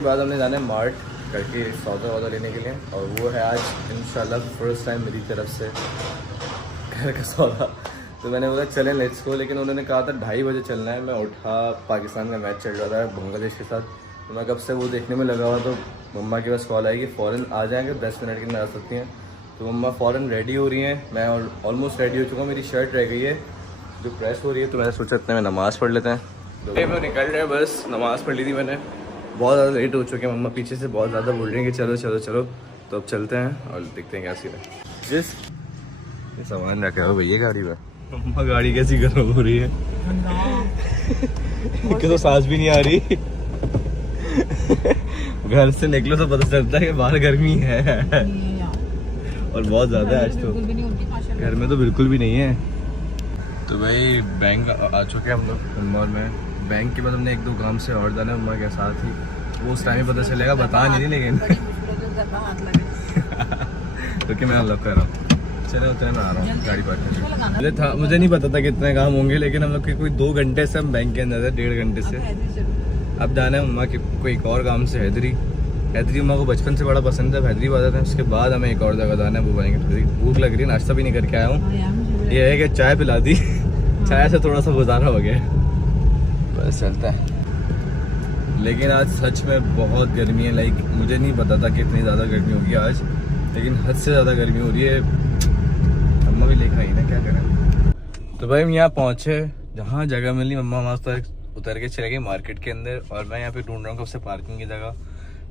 बाद हमने जाना है मार्ट करके सौदा वौदा लेने के लिए, और वो है आज इंशाल्लाह फर्स्ट टाइम मेरी तरफ से घर का सौदा। तो मैंने बोला चलें लेट्स गो, लेकिन उन्होंने कहा था 2:30 बजे चलना है। मैं उठा, पाकिस्तान का मैच चल रहा था बांग्लादेश के साथ, तो मैं कब से वो देखने में लगा हुआ। तो मम्मा के पास कॉल आई कि फ़ौरन आ जाएंगे, 10 मिनट के अंदर आ सकती हैं। तो मम्मा फ़ौरन रेडी हो रही हैं, मैं ऑलमोस्ट रेडी हो चुका हूँ। मेरी शर्ट रह गई है जो प्रेस हो रही है, तो मैंने सोचा इतने में नमाज़ पढ़ लेते हैं। तो मैं निकल रहे हैं, बस नमाज़ पढ़ ली थी मैंने। बहुत ज़्यादा लेट हो चुके हैं, मम्मा पीछे से बहुत ज़्यादा बोल रही हैं कि चलो चलो चलो। तो अब चलते हैं और देखते हैं क्या सीन है। जिस ये सामान रखा हो भैया गाड़ी में, मम्मा गाड़ी कैसी गर्म हो रही है कि तो सांस भी नहीं आ रही। घर से निकलो तो पता चलता है कि बाहर गर्मी है और बहुत ज़्यादा है आज तो। घर में तो बिल्कुल भी नहीं है। तो भाई बैंक आ चुके हैं हम लोग मम्मा और मैं। बैंक के बाद हमने 1-2 काम से और जाना है मम्मा के साथ ही, वो उस टाइम ही पता चलेगा, बता नहीं लेकिन क्योंकि मैं अनलॉक कर रहा हूँ। चले उतने में आ रहा हूँ गाड़ी पार्क करके। था मुझे नहीं पता था कितने काम होंगे, लेकिन हम लोग के कोई 2 घंटे से हम बैंक के अंदर थे, 1.5 घंटे से। अब जाना है मम्मा के कोई एक और काम से हैदरी। मम्मा को बचपन से बड़ा पसंद है, हैदराबाद आता है। उसके बाद हमें एक और जगह जाना है, वो बनेंगे। भूख लग रही है, नाश्ता भी नहीं करके आया हूँ। ये है कि चाय पिला दी, चाय से थोड़ा सा गुजारा हो गया, बस चलता है। लेकिन आज सच में बहुत गर्मी है। लाइक मुझे नहीं पता था कि इतनी ज़्यादा गर्मी होगी आज, लेकिन हद से ज़्यादा गर्मी हो रही है। मम्मा भी लेकर आई ना, क्या करें। तो भाई हम यहाँ पहुँचे, जहाँ जगह मिली मम्मा वहाँ उतर के चले गए मार्केट के अंदर, और मैं यहाँ पे ढूंढ रहा हूँ कब से पार्किंग की जगह।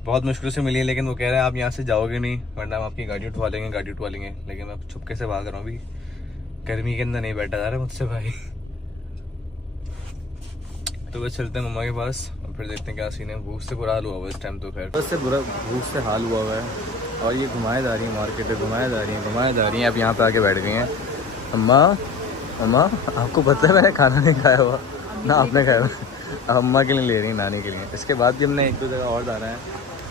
बहुत मुश्किल से मिली है, लेकिन वो कह रहे हैं आप यहाँ से जाओगे नहीं, वरना हम आपकी गाड़ी उठवा लेंगे। लेकिन मैं छुपके से भाग रहा हूँ, अभी गर्मी के अंदर नहीं बैठा जा रहा मुझसे भाई। तो बस चलते हैं मम्मा के पास और फिर देखते हैं क्या सीन है। भूख से बुरा हाल हुआ हुआ है इस टाइम, तो खैर बस से बुरा भूख से हाल हुआ हुआ है। और ये घुमाए जा रही है मार्केट में, घुमाए जा रही हैं। अब यहाँ पे आके बैठ गई हैं। अम्मा आपको पता है मैंने खाना नहीं खाया हुआ ना, आपने खाया हुआ। अम्मा के लिए ले रही है, नानी के लिए। इसके बाद भी हमने 1-2 जगह और जाना है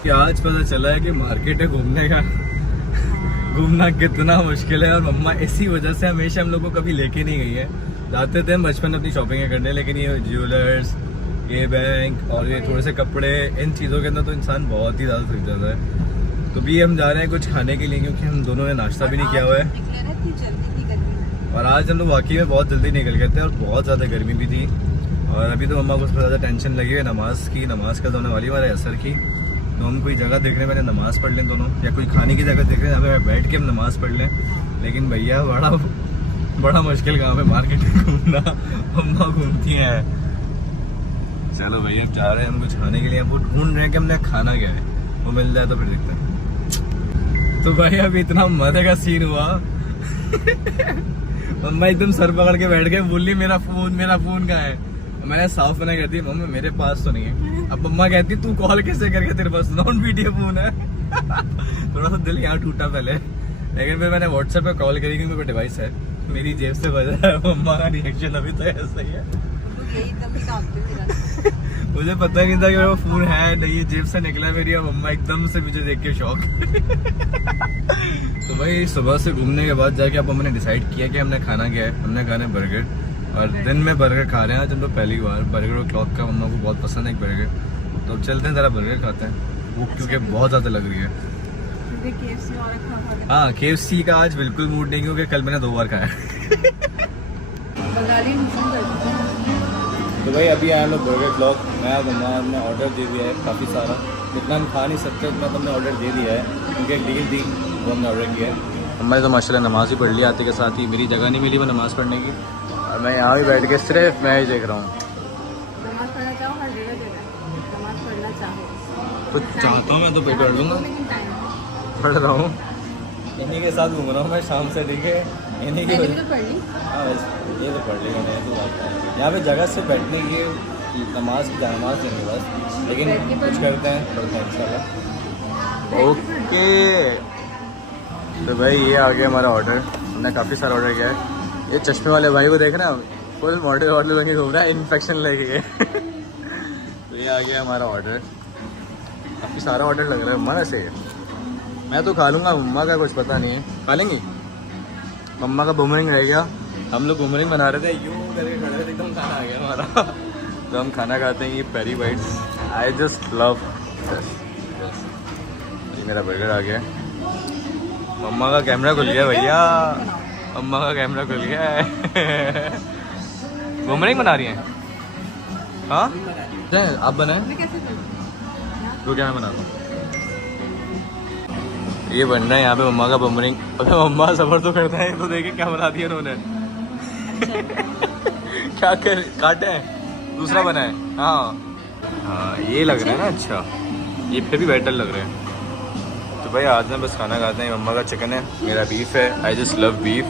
कि आज पता चला है कि मार्केट है घूमने का घूमना कितना मुश्किल है। और मम्मा इसी वजह से हमेशा हम लोग को कभी लेके नहीं गई है। जाते थे हम बचपन अपनी शॉपिंग करने, लेकिन ये ज्वेलर्स, ये बैंक और ये थोड़े से कपड़े, इन चीज़ों के अंदर तो इंसान बहुत ही ज़्यादा थक जाता है। तो भी हम जा रहे हैं कुछ खाने के लिए, क्योंकि हम दोनों ने नाश्ता भी नहीं किया हुआ है। और आज हम लोग वाकई में बहुत जल्दी निकल गए थे, और बहुत ज़्यादा गर्मी भी थी। और अभी तो मम्मा को सबसे ज़्यादा टेंशन लगी है नमाज़ कल होने वाली है हमारे असर की। तो हम कोई जगह देख रहे हैं, मैंने नमाज़ पढ़ लें दोनों, या कोई खाने की जगह देख रहे हैं जहाँ पे बैठ के हम नमाज़ पढ़ लें। लेकिन भैया बड़ा मुश्किल काम है मार्केट में घूमना। मम्मा घूमती हैं। चलो भैया जा रहे हैं हम कुछ खाने के लिए। वो ढूंढ रहे हैं कि हमने खाना क्या है, वो मिल जाए तो फिर देखते हैं। तो भाई अभी इतना मजे का सीन हुआ मम्मा एकदम सर पकड़ के बैठ गए, बोली मेरा फोन कहाँ है। मैंने साफ मना कहती मम्मा मेरे पास तो नहीं है। अब मम्मा कहती तू कॉल कैसे करके, तेरे पास नॉन वीडियो फोन है। थोड़ा सा दिल यहाँ टूटा पहले, लेकिन फिर मैंने व्हाट्सएप पे कॉल करी, क्योंकि मेरे डिवाइस है, मेरी जेब से बजा है। मम्मा का रिएक्शन अभी तो ऐसा ही है। मुझे पता नहीं था कि मेरा फोन है नहीं, जेब से निकला मेरी, और मम्मा एकदम से मुझे देख के शौक। तो भाई सुबह से घूमने के बाद जाके अब हमने डिसाइड किया कि हमने खाना क्या है। हमने खाना है बर्गर, और दिन में बर्गर खा रहे हैं आज हम लोग पहली बार। बर्गर और क्लॉक का मम्मा को बहुत पसंद है एक बर्गर। तो अब चलते हैं ज़रा बर्गर खाते हैं, भूख क्योंकि बहुत ज़्यादा लग रही है। हाँ KFC का आज बिल्कुल मूड नहीं, क्योंकि कल मैंने 2 बार खाया। तो भाई अभी आए हम लोग बर्गर क्लॉक। मैं मम्मा ने ऑर्डर दे दिया है काफ़ी सारा, जितना हम खा नहीं सकते उतना तो हमने ऑर्डर दे दिया है, क्योंकि एक डील थी वो हमने ऑर्डर किया है। हमने तो माशाल्लाह नमाज़ ही पढ़ ली आते के साथ ही। मेरी जगह नहीं मिली वो नमाज़ पढ़ने की, और मैं यहाँ भी बैठ के सिर्फ मैं ही देख रहा हूँ। कुछ चाहता हूँ मैं तो पढ़ लूँगा, पढ़ रहा हूँ, इन्हीं के साथ घूम रहा हूँ मैं शाम से। ठीक है इन्हीं की हाँ बस ये तो पढ़ ली मैंने। तो यहाँ पे जगह से बैठने की नमाज की नमाज देंगे बस, लेकिन कुछ करते हैं पढ़ते हैं इंशाल्लाह। ओके तो भाई ये आ गया हमारा ऑर्डर। हमने काफ़ी सारा ऑर्डर किया है। ये चश्मे वाले भाई को देखना, फुल मॉडल बन के घूम रहा है, इन्फेक्शन लेके। तो ये आ गया हमारा ऑर्डर। काफ़ी सारा ऑर्डर लग रहा है मम्मा से। मैं तो खा लूँगा, मम्मा का कुछ पता नहीं है। खा लेंगी? मम्मा का बूमरिंग रह गया। हम लोग बूमरिंग बना रहे थे, यूँ करके खड़े थे, एकदम खाना आ गया हमारा। तो हम खाना खाते हैं। ये peri bites I just love मेरा बर्गर आ गया। मम्मा का कैमरा खुल गया भैया, मम्मा का कैमरा खुल गया है। बुमरैंग बना रही हैं? हाँ आप बनाए तो क्या मैं बनाता हूँ। ये बन रहा है यहाँ पे मम्मा का बुमरैंग। अगर मम्मा सफर तो करता है तो देखे क्या बना दिया उन्होंने। क्या कर काटे हैं, दूसरा बना है। हाँ ये लग रहा है ना, अच्छा ये फिर भी बेटर लग रहा है। तो भाई आज में बस खाना खाते हैं। मम्मा का चिकन है, मेरा बीफ है। आई जस्ट लव बीफ।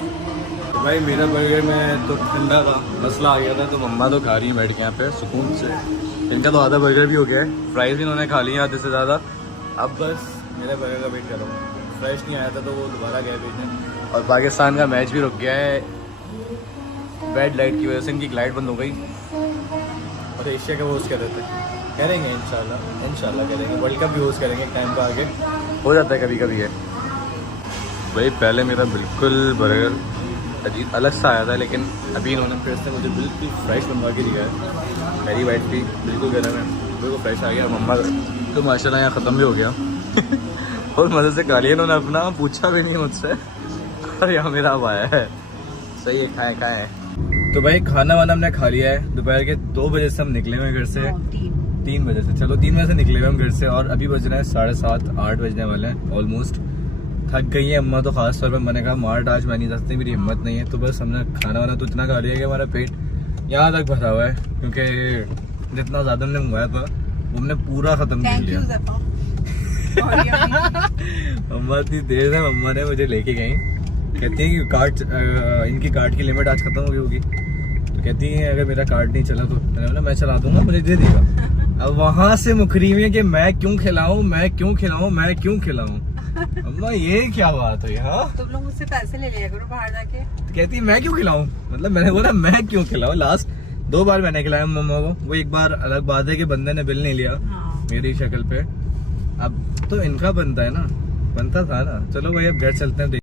तो भाई मेरा बर्गर में तो ठंडा था, मसला आ गया था, तो मम्मा तो खा रही है बैठ के यहाँ पे सुकून से। इनका तो आधा बर्गर भी हो गया है, फ्राइज भी इन्होंने खा लिया आधे से ज़्यादा। अब बस मेरे बर्गर का वेट कर रहा हूँ। फ्रेश नहीं आया था तो वो दोबारा गया भेजने। और पाकिस्तान का मैच भी रुक गया है बैड लाइट की वजह से। इनकी लाइट बंद हो गई और एशिया का होस्ट कर रहे थे। करेंगे इंशाल्लाह करेंगे, वर्ल्ड कप भी होस्ट करेंगे एक टाइम पर आगे। हो जाता है कभी कभी है। भाई पहले मेरा बिल्कुल बर्गर अजीब अलग सा आया था, लेकिन अभी इन्होंने फिर से मुझे बिल्कुल फ्रेश बनवा के दिया है। मेरी वाइट भी बिल्कुल गर्म है, बिल्कुल फ्रेश आ गया। मम्मा तो माशाल्लाह यहाँ ख़त्म भी हो गया। और मज़े से खा लिया इन्होंने अपना, पूछा भी नहीं मुझसे। और यहाँ मेरा अब आया है। सही है, खाएँ। तो भाई खाना वाना हमने खा लिया है। दोपहर के 2 बजे से हम निकले हुए घर से, 3 बजे से, चलो 3 बजे से निकले हुए हम घर से। और अभी बज रहे हैं 7:30 8 बजने वाले हैं ऑलमोस्ट। थक गई है अम्मा तो खास तौर पे। मैंने कहा मार्ट आज मैं नहीं जा सकती, मेरी हिम्मत नहीं है। तो बस हमने खाना वाना तो इतना खा लिया कि हमारा पेट यहाँ तक भरा हुआ है, क्योंकि जितना ज़्यादा हमने मंगवाया था वो हमने पूरा ख़त्म कर लिया। अम्मा इतनी देर से मम्मा ने मुझे लेके गई, कहती है कि कार्ड इनकी कार्ड की लिमिट आज ख़त्म हो गई होगी। तो कहती है अगर मेरा कार्ड नहीं चला तो मैंने बोला मैं चला दूंगा, मुझे दे देगा। अब वहाँ से मुकरी में कि मैं क्यों खिलाऊं। अम्मा ये क्या बात है यार, तुम लोग मुझसे पैसे ले लिया करो बाहर जाके। तो कहती है मैं क्यों खिलाऊं, मतलब मैंने बोला मैं क्यों खिलाऊं। लास्ट 2 बार मैंने खिलाया मम्मा को, वो एक बार अलग बात है कि बंदे ने बिल नहीं लिया मेरी शक्ल पे। अब तो इनका बनता है ना, बनता था ना। चलो भाई अब घर चलते हैं।